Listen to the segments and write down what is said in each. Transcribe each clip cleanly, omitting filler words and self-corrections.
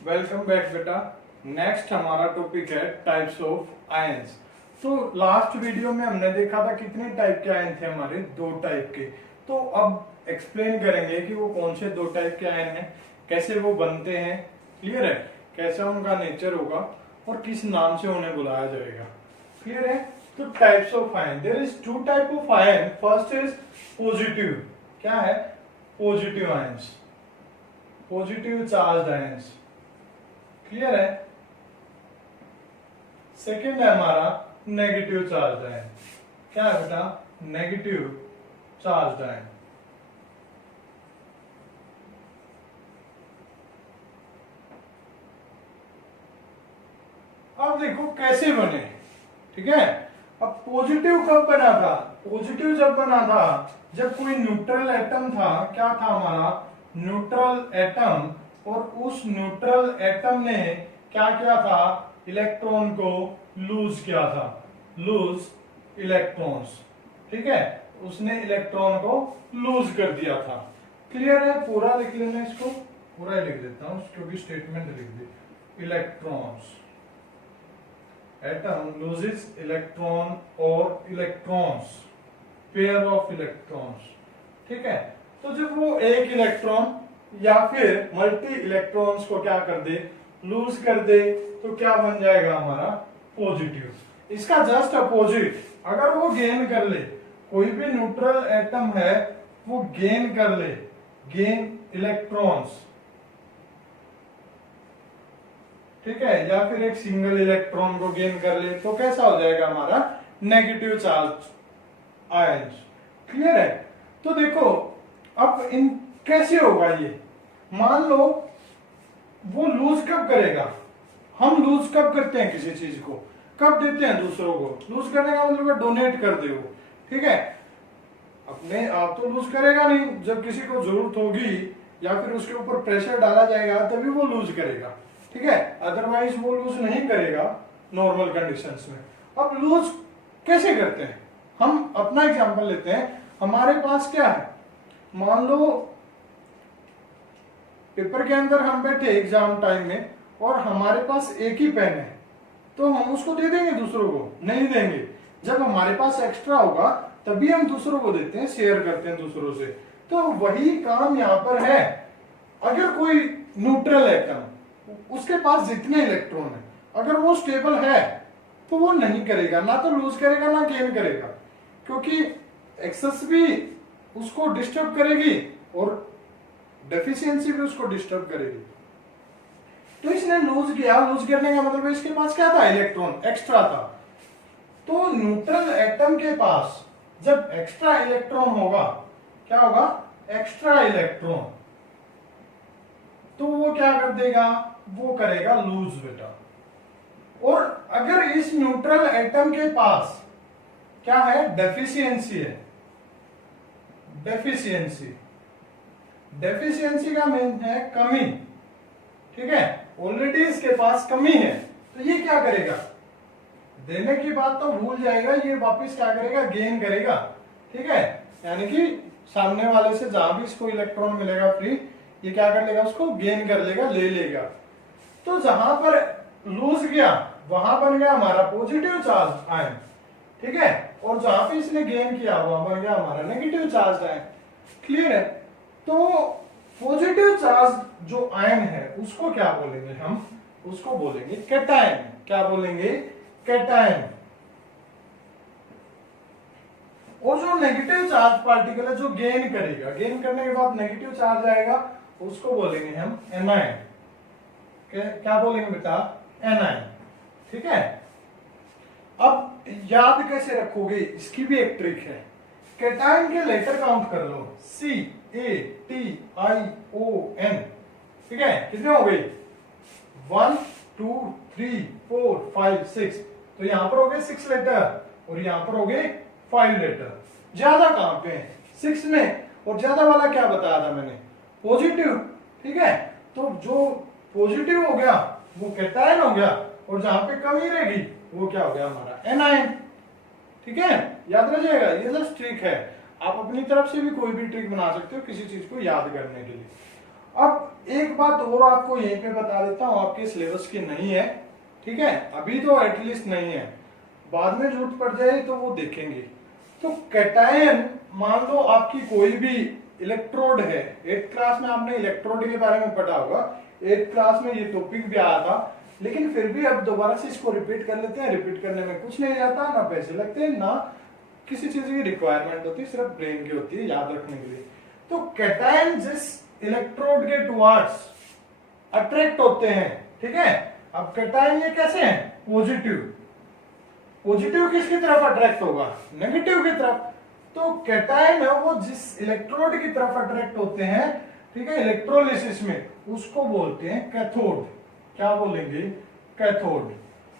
Welcome back बेटा। Next हमारा topic है टाइप्स ऑफ आयंस। तो लास्ट वीडियो में हमने देखा था कितने टाइप के आयन थे हमारे, दो टाइप के। तो अब एक्सप्लेन करेंगे कि वो कौन से दो टाइप के आयन हैं, कैसे वो बनते हैं, क्लियर है, कैसा उनका नेचर होगा और किस नाम से उन्हें बुलाया जाएगा, क्लियर है। तो types of ion, there is two type of ion. First is positive, क्या है, positive ions, positive charge ions, clear है। सेकेंड है हमारा नेगेटिव चार्ज आयन, क्या है बेटा, नेगेटिव चार्ज आयन। अब देखो कैसे बने, ठीक है। अब पॉजिटिव कब बना था, पॉजिटिव जब बना था जब कोई न्यूट्रल एटम था, क्या था हमारा, न्यूट्रल एटम, और उस न्यूट्रल एटम ने क्या किया था, इलेक्ट्रॉन को लूज किया था, लूज इलेक्ट्रॉन्स, ठीक है, उसने इलेक्ट्रॉन को लूज कर दिया था। क्लियर है, पूरा लिख लेना, इसको पूरा ही लिख देता हूं क्योंकि स्टेटमेंट लिख दी। इलेक्ट्रॉन्स, एटम loses इलेक्ट्रॉन और इलेक्ट्रॉन्स, पेयर ऑफ इलेक्ट्रॉन्स, ठीक है। तो जब वो एक इलेक्ट्रॉन या फिर मल्टी इलेक्ट्रॉन्स को क्या कर दे, लूज कर दे, तो क्या बन जाएगा हमारा, पॉजिटिव। इसका जस्ट अपोजिट, अगर वो गेन कर ले, कोई भी न्यूट्रल एटम है वो गेन कर ले, गेन इलेक्ट्रॉन्स, ठीक है, या फिर एक सिंगल इलेक्ट्रॉन को गेन कर ले, तो कैसा हो जाएगा हमारा, नेगेटिव चार्ज आयंस, क्लियर है। तो देखो अब इन कैसे होगा ये, मान लो वो लूज कब करेगा, हम लूज कब करते हैं किसी चीज को, कब देते हैं दूसरों को, लूज करने का मतलब डोनेट कर दे वो, ठीक है। अपने आप तो लूज करेगा नहीं, जब किसी को जरूरत होगी या फिर उसके ऊपर प्रेशर डाला जाएगा तभी वो लूज करेगा, ठीक है, अदरवाइज वो लूज नहीं करेगा नॉर्मल कंडीशंस में। अब लूज कैसे करते हैं, हम अपना एग्जांपल लेते हैं। हमारे पास क्या है, मान लो पेपर के अंदर हम बैठे एग्जाम टाइम में और हमारे पास एक ही पेन है, तो हम उसको दे देंगे दूसरों को, नहीं देंगे। जब हमारे पास एक्स्ट्रा होगा तभी हम दूसरों को देते हैं, शेयर करते हैं दूसरों से। तो वही काम यहाँ पर है। अगर कोई न्यूट्रल एटम, उसके पास जितने इलेक्ट्रॉन है, अगर वो स्टेबल है तो वो नहीं करेगा, ना तो लूज करेगा ना गेन करेगा, क्योंकि एक्सेस भी उसको डिस्टर्ब करेगी और डेफिशिएंसी भी उसको डिस्टर्ब करेगी। तो इसने लूज किया, लूज करने का मतलब इसके पास क्या था, इलेक्ट्रॉन एक्स्ट्रा था। तो न्यूट्रल एटम के पास जब एक्स्ट्रा इलेक्ट्रॉन होगा, क्या होगा, एक्स्ट्रा इलेक्ट्रॉन, तो वो क्या कर देगा, वो करेगा लूज बेटा। और अगर इस न्यूट्रल एटम के पास क्या है, डेफिशिएंसी है, डेफिशिएंसी, डेफिशिएंसी का मीन है कमी, ठीक है, ऑलरेडी इसके पास कमी है, तो ये क्या करेगा, देने की बात तो भूल जाएगा, ये वापस क्या करेगा, गेन करेगा, ठीक है। यानी कि सामने वाले से जहां भी इसको इलेक्ट्रॉन मिलेगा फ्री, ये क्या कर लेगा, उसको गेन कर लेगा, ले लेगा। तो जहां पर लूज गया वहां बन गया हमारा पॉजिटिव चार्ज आयन, ठीक है, और जहां पे इसने गेन किया वहां बन गया हमारा नेगेटिव चार्ज आयन, क्लियर है। तो पॉजिटिव चार्ज जो आयन है उसको क्या बोलेंगे हम, उसको बोलेंगे कैटायन, क्या बोलेंगे, कैटायन। और जो नेगेटिव चार्ज पार्टिकल है जो गेन करेगा, गेन करने के बाद नेगेटिव चार्ज आएगा, उसको बोलेंगे हम एनायन, क्या बोलेंगे बेटा, एनायन, ठीक है। अब याद कैसे रखोगे, इसकी भी एक ट्रिक है। कैटायन के लेटर काउंट कर लो, CATION, ठीक है, कितने हो गए, 1 2 3 4 5 6, तो यहां पर हो गए 6 लेटर और यहां पर हो गए 5 लेटर। ज्यादा कहां पे है, 6 में, और ज्यादा वाला क्या बताया था मैंने, पॉजिटिव, ठीक है। तो जो पॉजिटिव हो गया वो कैटायन हो गया, और जहां पे कमी रहेगी वो क्या हो गया हमारा एनायन, ठीक है, याद रह जाएगा। ये जस्ट ट्रिक है, आप अपनी तरफ से भी कोई भी ट्रिक बना सकते हो किसी चीज को याद करने के लिए। अब एक बात और आपको यहीं पे बता देता हूं, आपके सिलेबस की नहीं है, ठीक है, अभी तो एटलीस्ट नहीं है, बाद में जरूरत पड़ जाए तो वो देखेंगे। तो कैटायन, मान लो आपकी कोई भी इलेक्ट्रोड है, 8th क्लास में आपने इलेक्ट्रोड के बारे में पढ़ा होगा, 8th क्लास में ये टॉपिक भी आया था, लेकिन फिर भी अब दोबारा से इसको रिपीट कर लेते हैं। रिपीट करने में कुछ नहीं जाता, ना पैसे लगते, ना किसी चीज की रिक्वायरमेंट होती, सिर्फ ब्रेन की होती है याद रखने के लिए। तो कैटायन जिस इलेक्ट्रोड के टुवर्ड्स अट्रैक्ट होते हैं, ठीक है, अब कैटायन ये कैसे हैं, पॉजिटिव, पॉजिटिव किसकी तरफ अट्रैक्ट होगा, नेगेटिव की तरफ। तो कैटायन है वो जिस इलेक्ट्रोड की तरफ अट्रैक्ट होते हैं, ठीक है, इलेक्ट्रोलिसिस में, उसको बोलते हैं कैथोड। क्या बोलेंगे, कैथोड।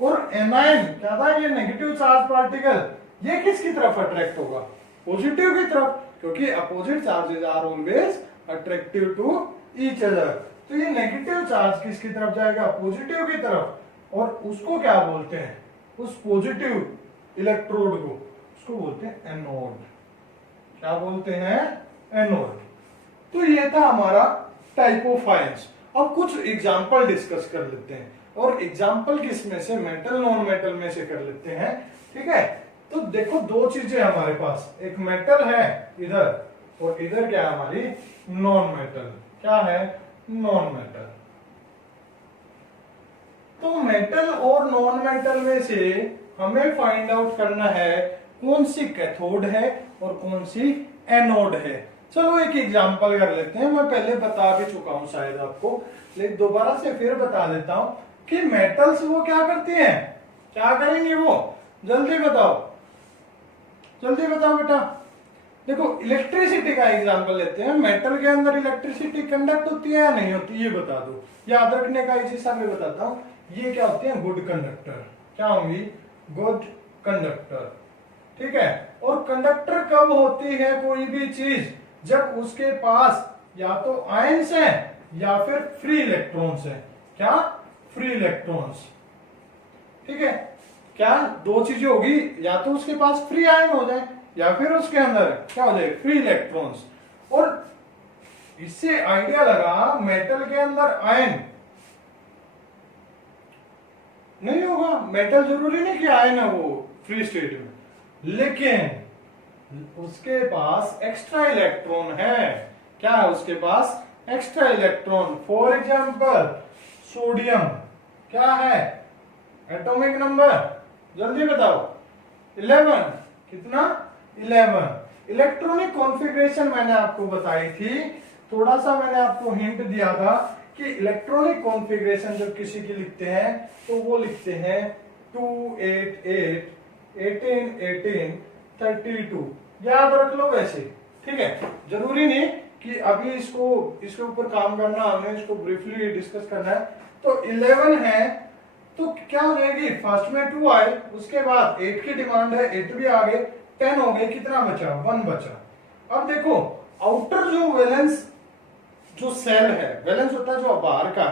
और एनायन क्या था, ये नेगेटिव चार्ज पार्टिकल, ये किसकी तरफ अट्रैक्ट होगा, पॉजिटिव की तरफ, क्योंकि opposite charges are always attractive to each other. तो ये नेगेटिव चार्ज किसकी तरफ जाएगा, पॉजिटिव की तरफ, और उसको क्या बोलते हैं, उस पॉजिटिव इलेक्ट्रोड को, उसको बोलते हैं एनोड। क्या बोलते हैं, एनोड। तो ये था हमारा टाइप ऑफ आयंस। अब कुछ एग्जांपल डिस्कस कर लेते हैं, और एग्जांपल किस में से, मेटल नॉन मेटल में से कर लेते हैं, ठीक है। तो देखो दो चीजें हमारे पास, एक मेटल है इधर, और इधर क्या है हमारी नॉन मेटल। क्या है, नॉन मेटल। तो मेटल और नॉन मेटल में से हमें फाइंड आउट करना है कौन सी कैथोड है और कौन सी एनोड है। चलो एक एग्जांपल कर लेते हैं, मैं पहले बता भी चुका हूं शायद आपको, लेकिन दोबारा से फिर बता देता हूं कि मेटल्स वो क्या करती हैं, क्या करेंगे वो, जल्दी बताओ, जल्दी बताओ बेटा। देखो इलेक्ट्रिसिटी का एग्जांपल लेते हैं, मेटल के अंदर इलेक्ट्रिसिटी कंडक्ट होती है या नहीं होती, ये बता दो। याद रखने का इस हिसाब में बताता हूं, ये क्या होते हैं, गुड कंडक्टर। क्या होंगी, गुड कंडक्टर, ठीक है। और कंडक्टर कब होती है कोई भी चीज, जब उसके पास या तो आयंस है या फिर फ्री इलेक्ट्रॉन्स है। क्या, फ्री इलेक्ट्रॉन्स, ठीक है। क्या, दो चीजें होगी, या तो उसके पास फ्री आयन हो जाए या फिर उसके अंदर क्या हो जाए, फ्री इलेक्ट्रॉन्स। और इससे आइडिया लगा मेटल के अंदर आयन नहीं होगा, मेटल जरूरी नहीं कि आयन है वो फ्री स्टेट में, लेकिन उसके पास एक्स्ट्रा इलेक्ट्रॉन है। क्या है उसके पास, extra electron. For example sodium, क्या है, एटॉमिक नंबर, जल्दी बताओ, 11, कितना, 11। इलेक्ट्रॉनिक कॉन्फ़िगरेशन मैंने आपको बताई थी, थोड़ा सा मैंने आपको हिंट दिया था कि इलेक्ट्रॉनिक कॉन्फ़िगरेशन जब किसी की लिखते हैं तो वो लिखते हैं 288 18 18 32। याद रख लो वैसे, ठीक है, जरूरी नहीं कि अभी इसके ऊपर काम करना, हमें इसको ब्रीफली डिस्कस करना है। तो 11 है तो क्या हो जाएगी, फर्स्ट में 2 आए, उसके बाद 8 की डिमांड है, 8 भी आ गए, 10 हो गए, कितना बचा, 1 बचा। अब देखो आउटर जो वैलेंस जो सेल है, वैलेंस होता है जो बाहर का,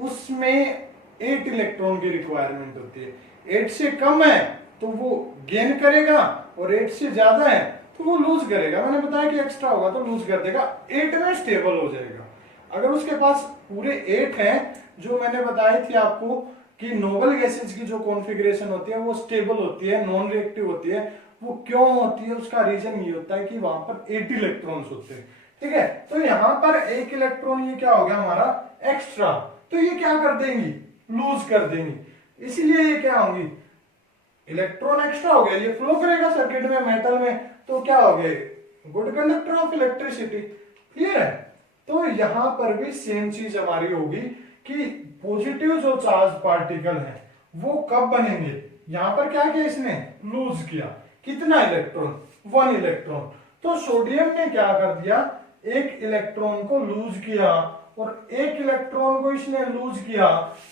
उसमें 8 इलेक्ट्रॉन की रिक्वायरमेंट होती है। 8 से कम है तो वो गेन करेगा, और 8 से ज्यादा है तो वो लूज करेगा। मैंने बताया कि एक्स्ट्रा होगा तो लूज कर देगा, 8 में स्टेबल हो जाएगा। अगर उसके पास पूरे 8 हैं, जो मैंने बताई थी आपको कि नोबल गैसेज की जो कॉन्फ़िगरेशन होती है वो स्टेबल होती है, नॉन रिएक्टिव होती है। वो क्यों होती है, उसका रीजन ये होता है कि वहां पर 8 इलेक्ट्रॉन्स होते हैं, ठीक है। तो यहां पर 1 इलेक्ट्रॉन ये क्या हो गया हमारा एक्स्ट्रा, तो ये क्या कर देंगी, लूज कर देंगी। इसीलिए ये क्या होंगी, इलेक्ट्रॉन एक्स्ट्रा हो गया, ये फ्लो करेगा सर्किट में, मेटल में, तो क्या हो गए, good conductor of electricity. Clear है। तो यहां पर भी सेम चीज हमारी होगी कि पॉजिटिव जो चार्ज पार्टिकल है वो कब बनेंगे, यहां पर क्या किया इसने, लूज किया, कितना इलेक्ट्रॉन, 1 इलेक्ट्रॉन। तो सोडियम ने क्या कर दिया, 1 इलेक्ट्रॉन को लूज किया, और 1 इलेक्ट्रॉन को इसने लूज किया,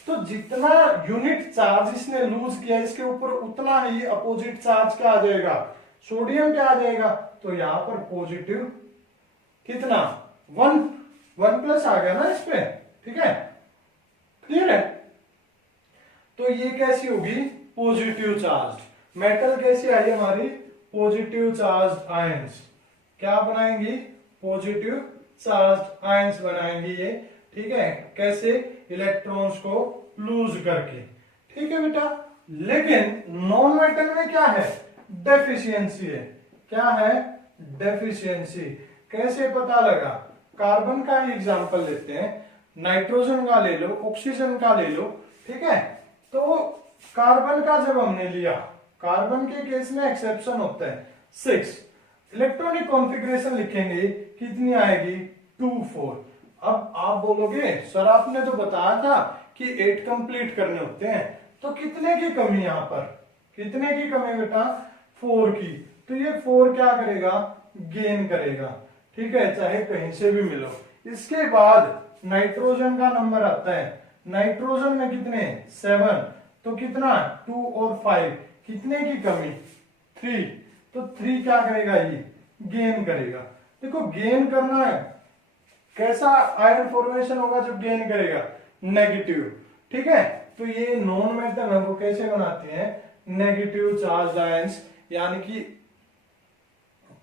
तो जितना यूनिट चार्ज इसने लूज किया इसके ऊपर उतना ही अपोजिट चार्ज क्या आ जाएगा, सोडियम क्या आ जाएगा। तो यहां पर पॉजिटिव कितना, 1 प्लस आ गया ना इस पे, ठीक है, क्लियर है। तो ये कैसी होगी, पॉजिटिव चार्ज। मेटल कैसी आई हमारी, पॉजिटिव चार्ज आयंस, क्या बनाएंगी, पॉजिटिव चार्ज आयंस बनाएंगे ये, ठीक है, कैसे, इलेक्ट्रॉन्स को लूज करके, ठीक है बेटा। लेकिन नॉन मेटल में क्या है, डेफिशिएंसी है, क्या है, डेफिशिएंसी। कैसे पता लगा, कार्बन का एग्जांपल लेते हैं, नाइट्रोजन का ले लो, ऑक्सीजन का ले लो, ठीक है। तो कार्बन का जब हमने लिया, कार्बन के केस में एक्सेप्शन होता है 6, इलेक्ट्रॉनिक कॉन्फ़िगरेशन लिखेंगे कितनी आएगी, 2 4। अब आप बोलोगे सर आपने तो बताया था कि 8 कंप्लीट करने होते हैं, तो कितने की कमी यहां पर, कितने की कमी बेटा, 4 की। तो ये 4 क्या करेगा, गेन करेगा, ठीक है, चाहे कहीं से भी मिलो। इसके बाद नाइट्रोजन का नंबर आता है, नाइट्रोजन में कितने, 7, तो कितना, 2 और 5, कितने की कमी, 3, तो 3 क्या करेगा, ये गेन करेगा। देखो गेन करना है, कैसा आयरन फॉर्मेशन होगा जब गेन करेगा, नेगेटिव, ठीक है। तो ये नॉन मेटल है वो कैसे बनाते हैं, नेगेटिव चार्ज आयंस, यानी कि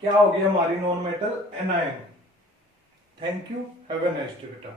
क्या हो गया हमारी non metal anion. Thank you, have a nice day बेटा।